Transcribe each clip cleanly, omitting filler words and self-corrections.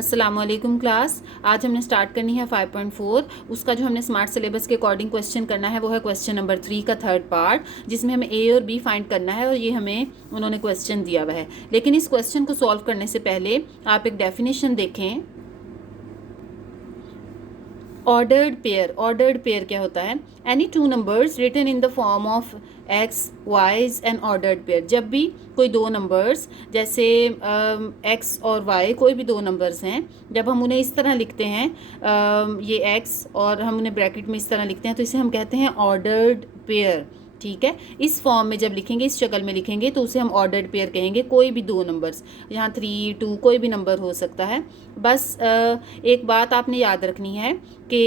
अस्सलामुअलैकुम क्लास। आज हमने स्टार्ट करनी है 5.4। उसका जो हमने स्मार्ट सिलेबस के अकॉर्डिंग क्वेश्चन करना है वो है क्वेश्चन नंबर 3 का थर्ड पार्ट, जिसमें हमें ए और बी फाइंड करना है और ये हमें उन्होंने क्वेश्चन दिया हुआ है। लेकिन इस क्वेश्चन को सॉल्व करने से पहले आप एक डेफिनेशन देखें। ऑर्डर्ड पेयर क्या होता है? Any two numbers written in the form of X Y is an ordered pair. जब भी कोई दो नंबर्स जैसे एक्स और वाई, कोई भी दो नंबर्स हैं, जब हम उन्हें इस तरह लिखते हैं, ये एक्स और हम उन्हें ब्रैकेट में इस तरह लिखते हैं, तो इसे हम कहते हैं ऑर्डर्ड पेयर। ठीक है, इस फॉर्म में जब लिखेंगे, इस शक्ल में लिखेंगे, तो उसे हम ऑर्डर्ड पेयर कहेंगे। कोई भी दो नंबर्स, यहाँ 3, 2 कोई भी नंबर हो सकता है। बस एक बात आपने याद रखनी है कि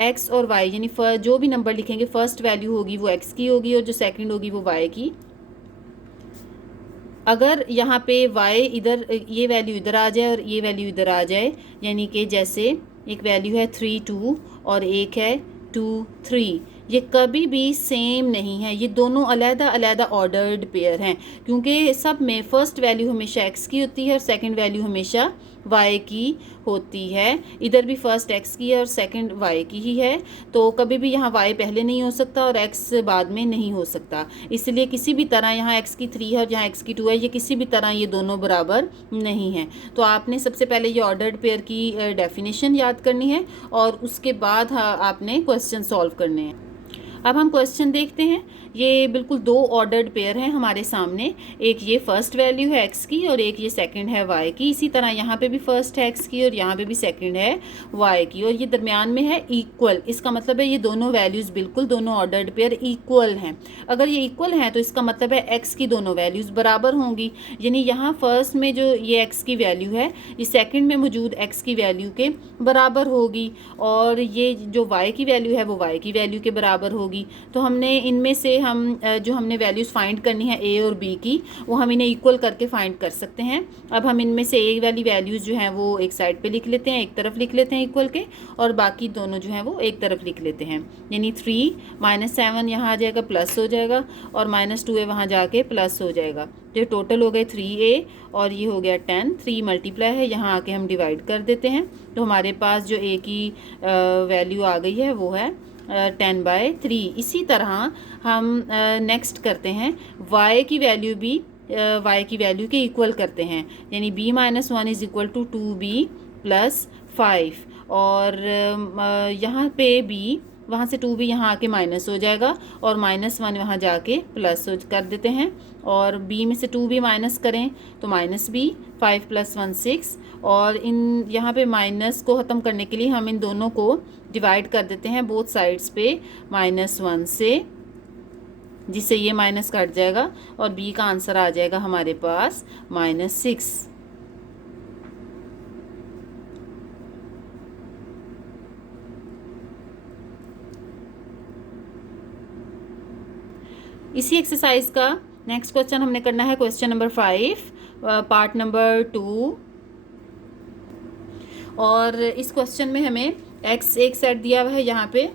एक्स और वाई यानी जो भी नंबर लिखेंगे, फर्स्ट वैल्यू होगी वो एक्स की होगी और जो सेकंड होगी वो वाई की। अगर यहाँ पे वाई इधर, ये वैल्यू इधर आ जाए और ये वैल्यू इधर आ जाए, यानी कि जैसे एक वैल्यू है 3, 2 और एक है 2, 3, ये कभी भी सेम नहीं है। ये दोनों अलग अलग ऑर्डर्ड पेयर हैं, क्योंकि सब में फर्स्ट वैल्यू हमेशा एक्स की होती है और सेकंड वैल्यू हमेशा वाई की होती है। इधर भी फर्स्ट एक्स की है और सेकंड वाई की ही है, तो कभी भी यहाँ वाई पहले नहीं हो सकता और एक्स बाद में नहीं हो सकता। इसलिए किसी भी तरह यहाँ एक्स की 3 है और यहाँ एक्स की 2 है, ये किसी भी तरह ये दोनों बराबर नहीं हैं। तो आपने सबसे पहले ये ऑर्डर्ड पेयर की डेफिनेशन याद करनी है और उसके बाद आपने क्वेश्चन सॉल्व करने हैं। अब हम क्वेश्चन देखते हैं। ये बिल्कुल दो ऑर्डर्ड पेयर हैं हमारे सामने। एक ये फर्स्ट वैल्यू है एक्स की और एक ये सेकंड है वाई की। इसी तरह यहाँ पे भी फर्स्ट है एक्स की और यहाँ पे भी सेकंड है वाई की, और ये दरमियान में है इक्वल। इसका मतलब है ये दोनों वैल्यूज़ बिल्कुल, दोनों ऑर्डर्ड पेयर इक्वल हैं। अगर ये इक्वल हैं तो इसका मतलब है एक्स की दोनों वैल्यूज़ बराबर होंगी। यानी यहाँ फर्स्ट में जो ये एक्स की वैल्यू है, ये सेकेंड में मौजूद एक्स की वैल्यू के बराबर होगी, और ये जो वाई की वैल्यू है वो वाई की वैल्यू के बराबर होगी। तो हमने इनमें से हम जो हमने वैल्यूज़ फाइंड करनी है ए और बी की, वो हम इन्हें इक्वल करके फाइंड कर सकते हैं। अब हम इनमें से ए वाली वैल्यूज़ जो हैं वो एक साइड पे लिख लेते हैं, एक तरफ लिख लेते हैं इक्वल के, और बाकी दोनों जो हैं वो एक तरफ लिख लेते हैं। यानी 3 -7 यहाँ आ जाएगा, प्लस हो जाएगा, और -2 है वहाँ जाके प्लस हो जाएगा। तो टोटल हो गए 3a और ये हो गया 10। 3 मल्टीप्लाई है, यहाँ आके हम डिवाइड कर देते हैं, तो हमारे पास जो a की वैल्यू आ गई है वो है 10/3। इसी तरह हम नेक्स्ट करते हैं, y की वैल्यू भी y की वैल्यू के इक्वल करते हैं। यानी b - 1 is equal to 2b + 5, और यहाँ पे b, वहाँ से 2b यहाँ आके माइनस हो जाएगा और -1 वहाँ जाके प्लस कर देते हैं, और b में से 2b माइनस करें तो -b, 5 + 1 6, और इन यहाँ पे माइनस को ख़त्म करने के लिए हम इन दोनों को डिवाइड कर देते हैं बोथ साइड्स पे -1 से, जिससे ये माइनस कट जाएगा और b का आंसर आ जाएगा हमारे पास -6। इसी एक्सरसाइज का नेक्स्ट क्वेश्चन हमने करना है, क्वेश्चन नंबर 5, पार्ट नंबर 2। और इस क्वेश्चन में हमें x एक सेट दिया हुआ है यहाँ पे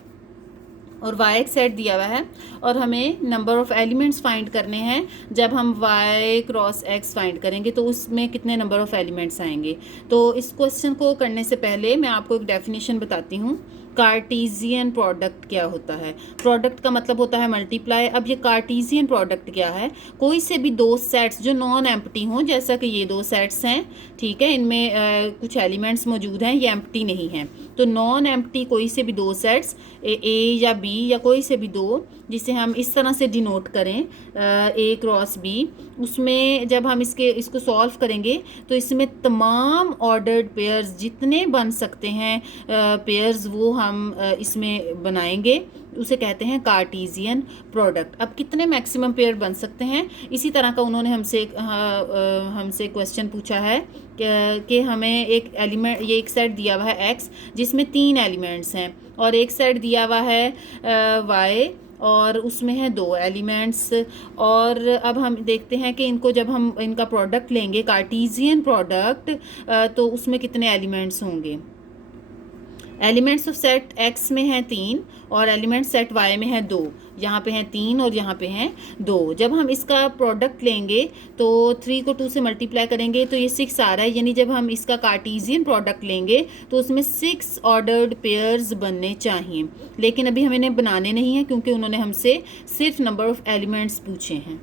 और y एक सेट दिया हुआ है, और हमें नंबर ऑफ़ एलिमेंट्स फाइंड करने हैं। जब हम y क्रॉस x फाइंड करेंगे तो उसमें कितने नंबर ऑफ़ एलिमेंट्स आएंगे। तो इस क्वेश्चन को करने से पहले मैं आपको एक डेफिनेशन बताती हूँ। कार्टीजियन प्रोडक्ट क्या होता है? प्रोडक्ट का मतलब होता है मल्टीप्लाई। अब ये कार्टीजियन प्रोडक्ट क्या है? कोई से भी दो सेट्स जो नॉन एम्प्टी हों, जैसा कि ये दो सेट्स हैं, ठीक है, इनमें कुछ एलिमेंट्स मौजूद हैं, ये एम्प्टी नहीं हैं, तो नॉन एम्प्टी कोई से भी दो सेट्स ए या बी या कोई से भी दो, जिसे हम इस तरह से डिनोट करें ए क्रॉस बी, उसमें जब हम इसको सॉल्व करेंगे तो इसमें तमाम ऑर्डर्ड पेयर्स जितने बन सकते हैं पेयर्स वो हम इसमें बनाएंगे, उसे कहते हैं कार्टीजियन प्रोडक्ट। अब कितने मैक्सिमम पेयर बन सकते हैं, इसी तरह का उन्होंने हमसे क्वेश्चन पूछा है कि हमें एक एलिमेंट, ये एक सेट दिया हुआ है x जिसमें 3 एलिमेंट्स हैं, और एक सेट दिया हुआ है y और उसमें है 2 एलिमेंट्स। और अब हम देखते हैं कि इनको जब हम इनका प्रोडक्ट लेंगे, कार्टीजियन प्रोडक्ट, तो उसमें कितने एलिमेंट्स होंगे। एलिमेंट्स ऑफ सेट एक्स में हैं 3 और एलिमेंट सेट वाई में है 2। यहाँ पे हैं 3 और यहाँ पे हैं 2। जब हम इसका प्रोडक्ट लेंगे तो 3 को 2 से मल्टीप्लाई करेंगे तो ये 6 आ रहा है, यानी जब हम इसका कार्टेशियन प्रोडक्ट लेंगे तो उसमें 6 ऑर्डर्ड पेयर्स बनने चाहिए, लेकिन अभी हमें इन्हें बनाने नहीं है क्योंकि उन्होंने हमसे सिर्फ नंबर ऑफ एलिमेंट्स पूछे हैं।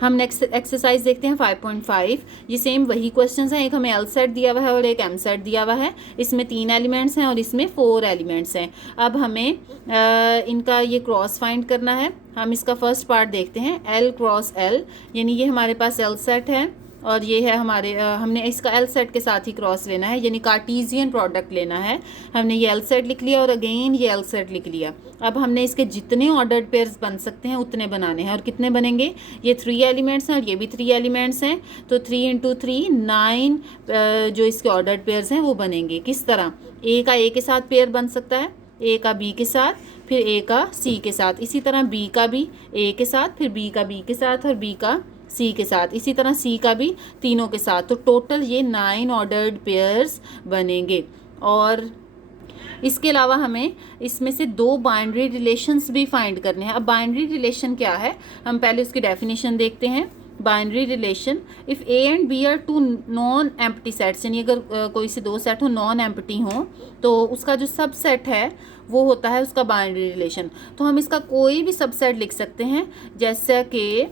हम नेक्स्ट एक्सरसाइज देखते हैं 5.5। ये सेम वही क्वेश्चंस हैं, एक हमें एल सेट दिया हुआ है और एक एम सेट दिया हुआ है। इसमें 3 एलिमेंट्स हैं और इसमें 4 एलिमेंट्स हैं। अब हमें इनका ये क्रॉस फाइंड करना है। हम इसका फर्स्ट पार्ट देखते हैं, एल क्रॉस एल, यानी ये हमारे पास एल सेट है और ये है हमारे हमने इसका एल सेट के साथ ही क्रॉस लेना है, यानी कार्टेशियन प्रोडक्ट लेना है। हमने ये एल सेट लिख लिया और अगेन ये एल सेट लिख लिया। अब हमने इसके जितने ऑर्डर्ड पेयर्स बन सकते हैं उतने बनाने हैं। और कितने बनेंगे, ये 3 एलिमेंट्स हैं और ये भी 3 एलिमेंट्स हैं, तो 3 × 3 9 जो इसके ऑर्डर्ड पेयर्स हैं वो बनेंगे। किस तरह, ए का ए के साथ पेयर बन सकता है, ए का बी के साथ, फिर ए का सी के साथ, इसी तरह बी का भी ए के साथ, फिर बी का बी के साथ और बी का सी के साथ, इसी तरह सी का भी तीनों के साथ। तो टोटल ये 9 ऑर्डर्ड पेयर्स बनेंगे। और इसके अलावा हमें इसमें से 2 बाइनरी रिलेशंस भी फाइंड करने हैं। अब बाइनरी रिलेशन क्या है, हम पहले उसकी डेफिनेशन देखते हैं। Binary relation, if A and B are 2 non empty sets, यानी अगर कोई से 2 सेट हो नॉन एम्प्टी हो तो उसका जो सबसेट है वो होता है उसका बाइनरी रिलेशन। तो हम इसका कोई भी सबसेट लिख सकते हैं, जैसा कि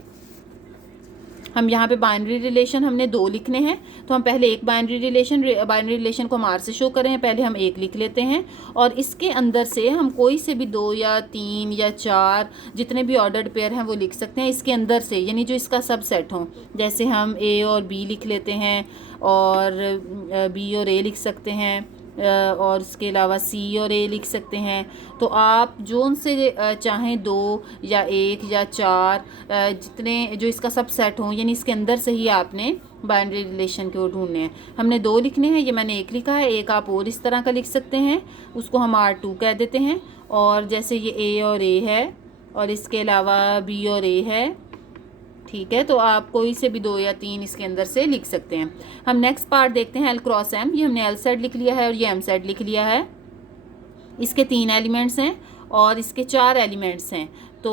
हम यहाँ पे बाइनरी रिलेशन हमने 2 लिखने हैं, तो हम पहले एक बाइनरी रिलेशन को हम आर से शो करें, पहले हम 1 लिख लेते हैं और इसके अंदर से हम कोई से भी 2 या 3 या 4 जितने भी ऑर्डर्ड पेयर हैं वो लिख सकते हैं इसके अंदर से, यानी जो इसका सबसेट हो। जैसे हम ए और बी लिख लेते हैं और बी और ए लिख सकते हैं और इसके अलावा सी और ए लिख सकते हैं। तो आप जो उनसे चाहें 2 या 1 या 4 जितने जो इसका सब सेट हो, यानी इसके अंदर से ही आपने बाइनरी रिलेशन को ढूंढने हैं। हमने 2 लिखने हैं, ये मैंने 1 लिखा है, एक आप और इस तरह का लिख सकते हैं, उसको हम R2 कह देते हैं। और जैसे ये ए और ए है और इसके अलावा बी और ए है, ठीक है, तो आप कोई से भी 2 या 3 इसके अंदर से लिख सकते हैं। हम नेक्स्ट पार्ट देखते हैं, एल क्रॉस एम। ये हमने एल सेट लिख लिया है और ये एम सेट लिख लिया है। इसके 3 एलिमेंट्स हैं और इसके 4 एलिमेंट्स हैं, तो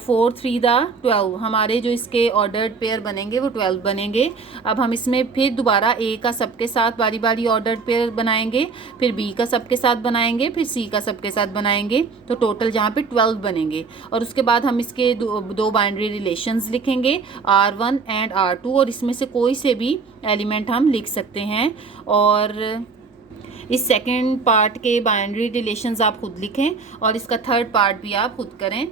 4 3 12 हमारे जो इसके ऑर्डर्ड पेयर बनेंगे वो 12 बनेंगे। अब हम इसमें फिर दोबारा ए का सबके साथ बारी बारी ऑर्डर्ड पेयर बनाएंगे, फिर बी का सबके साथ बनाएंगे, फिर सी का सबके साथ बनाएंगे, तो टोटल यहाँ पे 12 बनेंगे। और उसके बाद हम इसके दो बाइनरी रिलेशंस लिखेंगे, R1 एंड R2, और इसमें से कोई से भी एलिमेंट हम लिख सकते हैं। और इस सेकेंड पार्ट के बाइनरी रिलेशंस आप खुद लिखें और इसका थर्ड पार्ट भी आप खुद करें।